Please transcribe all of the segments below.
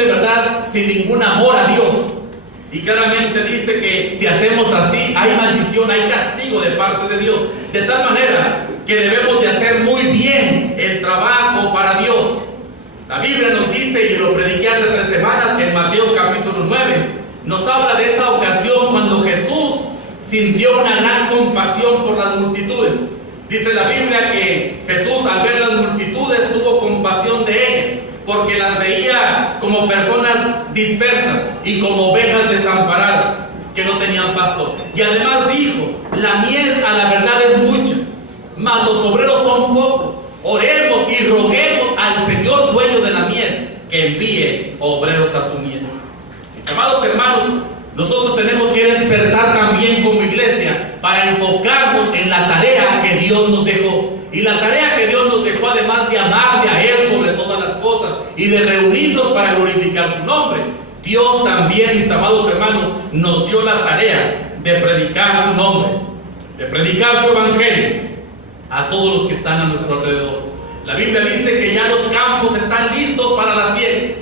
totalmente, ¿verdad?, sin ningún amor a Dios. Y claramente dice que si hacemos así, hay maldición, hay castigo de parte de Dios. De tal manera que debemos de hacer muy bien el trabajo para Dios. La Biblia nos dice, y lo prediqué hace 3 semanas, en Mateo capítulo 9, nos habla de esa ocasión cuando Jesús sintió una gran compasión por las multitudes. Dice la Biblia que Jesús, al ver las multitudes, tuvo compasión de ellas, porque las veía como personas dispersas y como ovejas desamparadas que no tenían pastor. Y además dijo: la mies a la verdad es mucha, mas los obreros son pocos. Oremos y roguemos al Señor, dueño de la mies, que envíe obreros a su mies. Mis amados hermanos, nosotros tenemos que despertar también como iglesia para enfocarnos en la tarea que Dios nos dejó. Y la tarea que Dios nos dejó, además de amarle a Él sobre todas las cosas y de reunirnos para glorificar su nombre, Dios también, mis amados hermanos, nos dio la tarea de predicar su nombre, de predicar su evangelio a todos los que están a nuestro alrededor. La Biblia dice que ya los campos están listos para la siembra.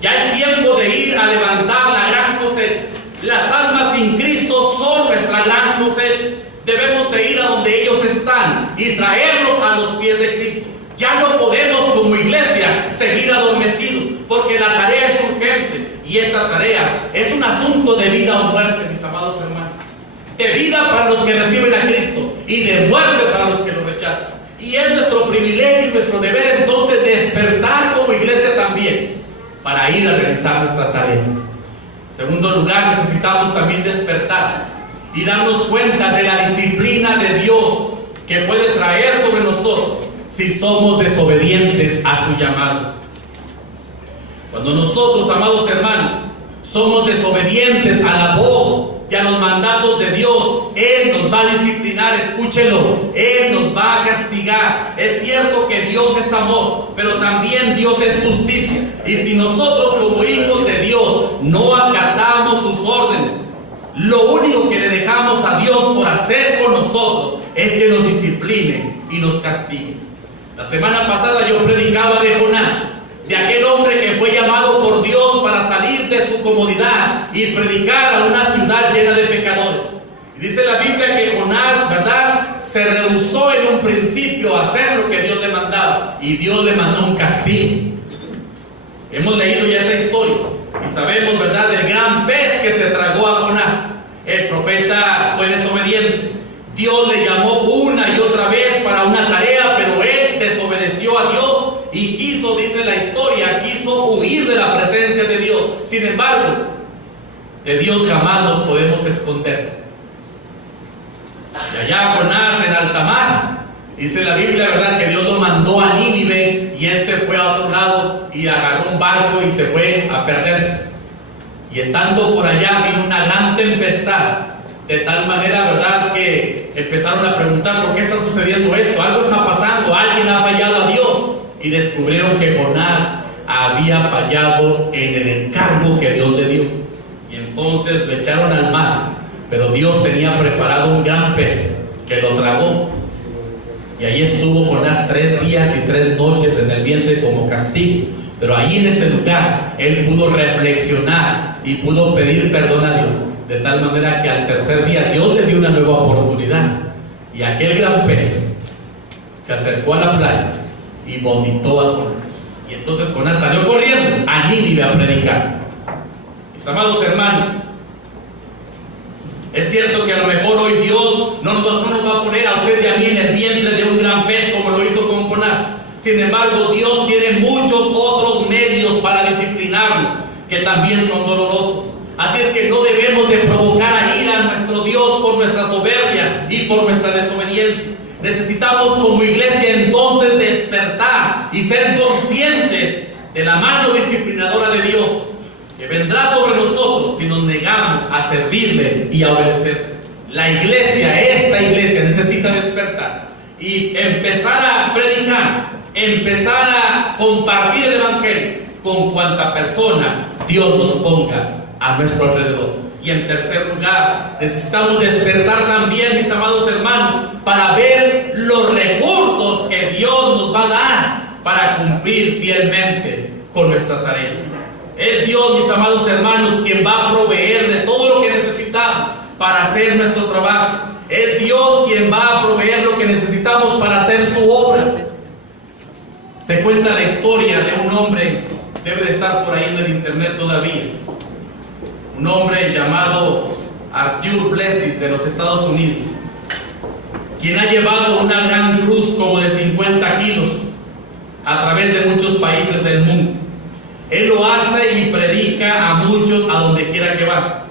Ya es tiempo de ir a levantar la gran cosecha. Las almas sin Cristo son nuestra gran cosecha. Debemos de ir a donde ellos están y traerlos a los pies de Cristo. Ya no podemos como iglesia seguir adormecidos, porque la tarea es urgente. Y esta tarea es un asunto de vida o muerte, mis amados hermanos. De vida para los que reciben a Cristo y de muerte para los que lo rechazan. Y es nuestro privilegio y nuestro deber entonces despertar como iglesia también para ir a realizar nuestra tarea. En segundo lugar, necesitamos también despertar y darnos cuenta de la disciplina de Dios que puede traer sobre nosotros si somos desobedientes a su llamado. Cuando nosotros, amados hermanos, somos desobedientes a la voz y a los mandatos de Dios, Él nos va a disciplinar, escúchelo, Él nos va a castigar. Es cierto que Dios es amor, pero también Dios es justicia. Y si nosotros como hijos de Dios no acatamos sus órdenes, lo único que le dejamos a Dios por hacer con nosotros es que nos discipline y nos castigue. La semana pasada yo predicaba de Jonás, de aquel hombre que fue llamado por Dios para salir de su comodidad y predicar a una ciudad llena de pecadores. Y dice la Biblia que Jonás, ¿verdad?, se rehusó en un principio a hacer lo que Dios le mandaba, y Dios le mandó un castigo. Hemos leído ya esta historia y sabemos, ¿verdad?, del gran pez que se tragó a Jonás. El profeta fue desobediente. Dios le llamó una y otra vez para una tarea, pero él desobedeció a Dios y quiso, dice la historia, quiso huir de la presencia de Dios. Sin embargo, de Dios jamás nos podemos esconder. Y allá Jonás en alta mar, dice la Biblia, ¿verdad?, que Dios lo mandó a Nínive y él se fue a otro lado y agarró un barco y se fue a perderse. Y estando por allá vino una gran tempestad, de tal manera, ¿verdad?, que empezaron a preguntar: ¿por qué está sucediendo esto? Algo está pasando, alguien ha fallado a Dios. Y descubrieron que Jonás había fallado en el encargo que Dios le dio. Y entonces lo echaron al mar, pero Dios tenía preparado un gran pez que lo tragó. Y ahí estuvo Jonás 3 días y 3 noches en el vientre como castigo. Pero ahí en ese lugar él pudo reflexionar y pudo pedir perdón a Dios, de tal manera que al tercer día Dios le dio una nueva oportunidad. Y aquel gran pez se acercó a la playa y vomitó a Jonás. Y entonces Jonás salió corriendo a Nínive a predicar. Mis amados hermanos, es cierto que a lo mejor hoy Dios no nos va a poner a usted y a mí en el vientre de un gran pez como lo hizo con Jonás. Sin embargo, Dios tiene muchos otros medios para disciplinarnos que también son dolorosos. Así es que no debemos de provocar a ira a nuestro Dios por nuestra soberbia y por nuestra desobediencia. Necesitamos como iglesia entonces despertar y ser conscientes de la mano disciplinadora de Dios que vendrá sobre nosotros si nos negamos a servirle y a obedecer. La iglesia, esta iglesia, necesita despertar y empezar a predicar, empezar a compartir el evangelio con cuanta persona Dios nos ponga a nuestro alrededor. Y en tercer lugar, necesitamos despertar también, mis amados hermanos, para ver los recursos que Dios nos va a dar para cumplir fielmente con nuestra tarea. Es Dios, mis amados hermanos, quien va a proveer de todo lo que necesitamos para hacer nuestro trabajo. Es Dios quien va a proveer lo que necesitamos para hacer su obra. Se cuenta la historia de un hombre, debe de estar por ahí en el internet todavía, un hombre llamado Arthur Blessitt de los Estados Unidos, quien ha llevado una gran cruz como de 50 kilos a través de muchos países del mundo. Él lo hace y predica a muchos a donde quiera que va.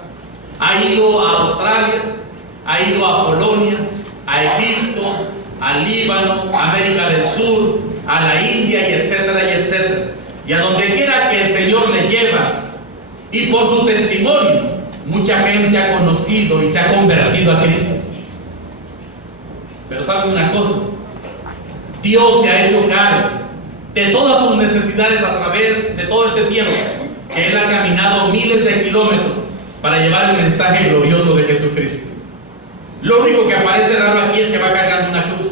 Ha ido a Australia, ha ido a Polonia, a Egipto, a Líbano, a América del Sur, a la India, y etcétera, y etcétera. Y a donde quiera que el Señor le lleva, y por su testimonio, mucha gente ha conocido y se ha convertido a Cristo. Pero ¿saben una cosa? Dios se ha hecho cargo de todas sus necesidades a través de todo este tiempo que Él ha caminado miles de kilómetros para llevar el mensaje glorioso de Jesucristo. Lo único que aparece raro aquí es que va cargando una cruz,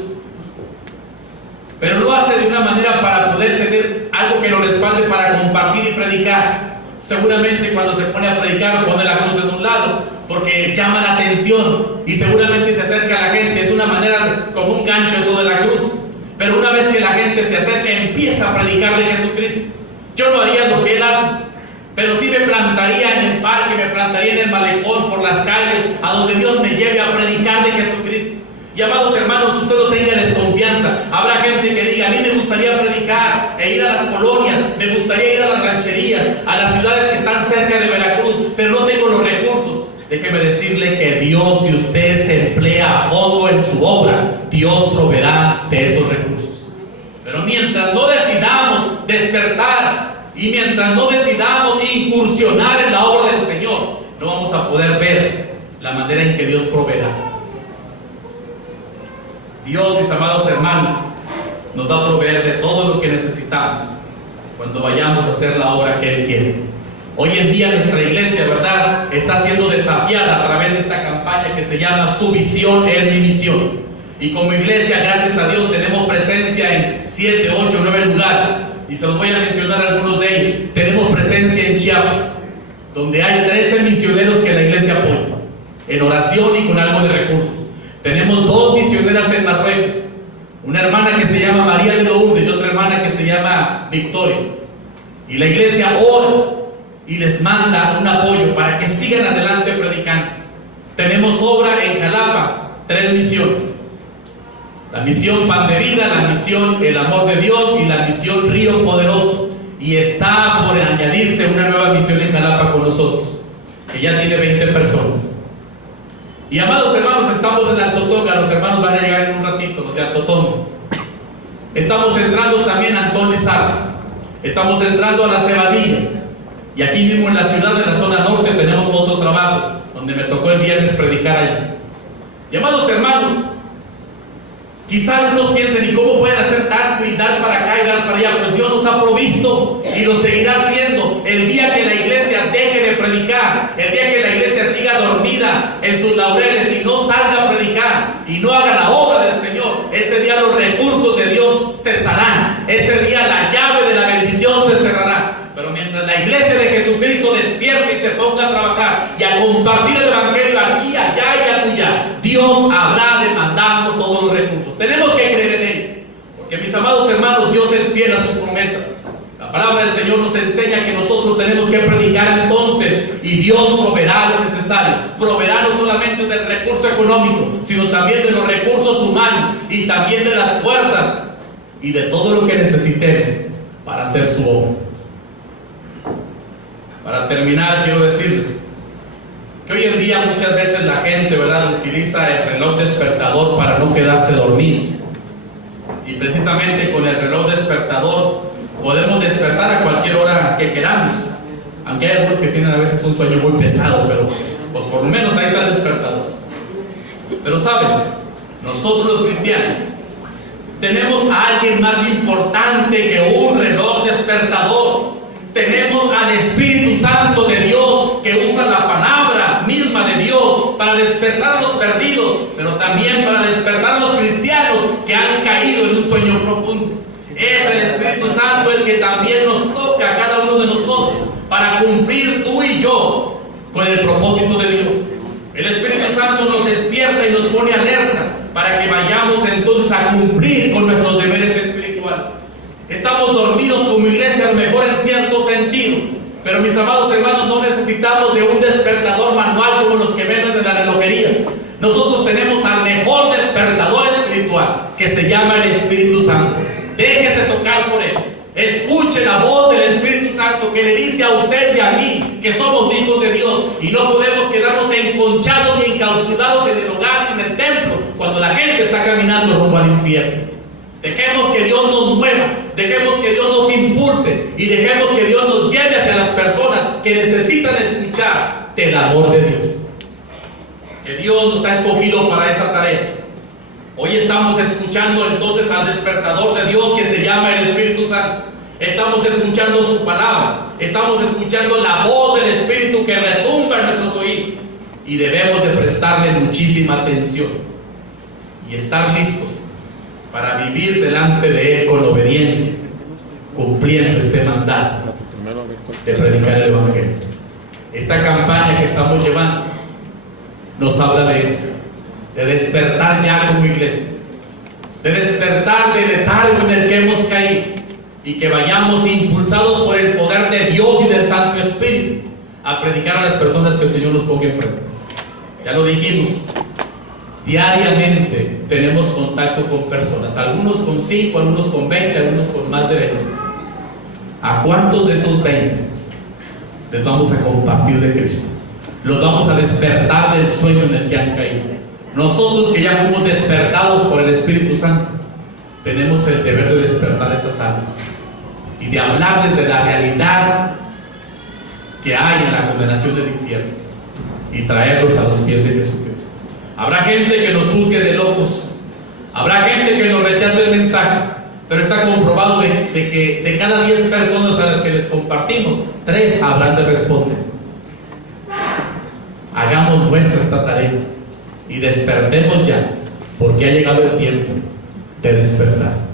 pero lo hace de una manera para poder tener algo que lo respalde para compartir y predicar. Seguramente cuando se pone a predicar pone la cruz en un lado porque llama la atención y seguramente se acerca a la gente. Es una manera como un gancho eso de la cruz. Pero una vez que la gente se acerca, empieza a predicar de Jesucristo. Yo no haría lo que Él hace, pero sí me plantaría en el parque, me plantaría en el malecón, por las calles, a donde Dios me lleve a predicar de Jesucristo. Y amados hermanos, usted no tenga desconfianza. Habrá gente que diga: a mí me gustaría predicar e ir a las colonias, me gustaría ir a las rancherías, a las ciudades que están cerca de Veracruz, pero no tengo los recursos. Déjeme decirle que Dios, si usted se emplea a fondo en su obra, Dios proveerá de esos recursos. Pero mientras no decidamos despertar y mientras no decidamos incursionar en la obra del Señor, no vamos a poder ver la manera en que Dios proveerá. Dios, mis amados hermanos, nos va a proveer de todo lo que necesitamos cuando vayamos a hacer la obra que Él quiere. Hoy en día nuestra iglesia, ¿verdad?, está siendo desafiada a través de esta campaña que se llama Su visión es mi misión. Y como iglesia, gracias a Dios, tenemos presencia en 7, 8, 9 lugares. Y se los voy a mencionar algunos de ellos. Tenemos presencia en Chiapas, donde hay 13 misioneros que la iglesia apoya, en oración y con algo de recursos. Tenemos 2 misioneras en Marruecos, una hermana que se llama María de Lourdes y otra hermana que se llama Victoria. Y la iglesia ora y les manda un apoyo para que sigan adelante predicando. Tenemos obra en Jalapa, 3 misiones: la misión Pan de Vida, la misión El Amor de Dios y la misión Río Poderoso. Y está por añadirse una nueva misión en Jalapa con nosotros, que ya tiene 20 personas. Y amados hermanos, estamos en Alto Tonga. Los hermanos van a llegar en un ratito, los de Alto Tonga. Estamos entrando también a Antón Lizardo. Estamos entrando a la Cebadilla. Y aquí mismo en la ciudad, en la zona norte, tenemos otro trabajo, donde me tocó el viernes predicar allá. Y amados hermanos, quizá algunos piensen: ¿y cómo pueden hacer tanto y dar para acá y dar para allá? Pues Dios nos ha provisto y lo seguirá haciendo. El día que la iglesia deje de predicar, el día que la iglesia siga dormida en sus laureles y no salga a predicar y no haga la obra del Señor, ese día los recursos de Dios cesarán. Ese día la llave de la bendición se cerrará. Pero mientras la iglesia de Jesucristo despierte y se ponga a trabajar y a compartir el evangelio aquí, allá y acullá, Dios habrá de mandarnos todos los recursos. Tenemos que creer en Él, porque mis amados hermanos, Dios es fiel a sus promesas. La palabra del Señor nos enseña que nosotros tenemos que predicar entonces, y Dios proveerá lo necesario. Proveerá no solamente del recurso económico, sino también de los recursos humanos y también de las fuerzas y de todo lo que necesitemos para hacer su obra. Para terminar, quiero decirles que hoy en día muchas veces la gente, ¿verdad?, utiliza el reloj despertador para no quedarse dormido. Y precisamente con el reloj despertador podemos despertar a cualquier hora que queramos. Aunque hay algunos que tienen a veces un sueño muy pesado, pero pues por lo menos ahí está el despertador. Pero saben, nosotros los cristianos tenemos a alguien más importante que un reloj despertador. Tenemos al Espíritu Santo de Dios, que usa la palabra misma de Dios para despertar a los perdidos, pero también para despertar a los cristianos que han caído en un sueño profundo. Es el Espíritu Santo el que también nos toca a cada uno de nosotros para para cumplir tú y yo con el propósito de Dios. El Espíritu Santo nos despierta y nos pone alerta para que vayamos entonces a cumplir con nuestros deberes espirituales. Estamos dormidos como iglesia, a lo mejor en cierto sentido, pero mis amados hermanos, no necesitamos de un despertador manual como los que venden en las relojerías. Nosotros tenemos al mejor despertador espiritual, que se llama el Espíritu Santo. Déjese tocar por él. Escuche la voz del Espíritu Santo que le dice a usted y a mí que somos hijos de Dios y no podemos quedarnos enconchados ni encapsulados en el hogar ni en el templo cuando la gente está caminando rumbo al infierno. Dejemos que Dios nos mueva, dejemos que Dios nos impulse y dejemos que Dios nos lleve hacia las personas que necesitan escuchar del amor de Dios. Que Dios nos ha escogido para esa tarea. Hoy estamos escuchando entonces al despertador de Dios que se llama el Espíritu Santo. Estamos escuchando su palabra. Estamos escuchando la voz del Espíritu que retumba en nuestros oídos. Y debemos de prestarle muchísima atención y estar listos para vivir delante de Él con obediencia, cumpliendo este mandato de predicar el Evangelio. Esta campaña que estamos llevando nos habla de eso, de despertar ya como iglesia, de despertar del letargo en el que hemos caído y que vayamos impulsados por el poder de Dios y del Santo Espíritu a predicar a las personas que el Señor nos ponga enfrente. Ya lo dijimos, diariamente tenemos contacto con personas, algunos con 5, algunos con 20, algunos con más de 20. ¿A cuántos de esos 20 les vamos a compartir de Cristo? Los vamos a despertar del sueño en el que han caído. Nosotros que ya fuimos despertados por el Espíritu Santo, tenemos el deber de despertar esas almas y de hablarles de la realidad que hay en la condenación del infierno y traerlos a los pies de Jesucristo. Habrá gente que nos juzgue de locos, habrá gente que nos rechace el mensaje, pero está comprobado de que de cada 10 personas a las que les compartimos, 3 habrán de responder. Hagamos nuestra esta tarea y despertemos ya, porque ha llegado el tiempo de despertar.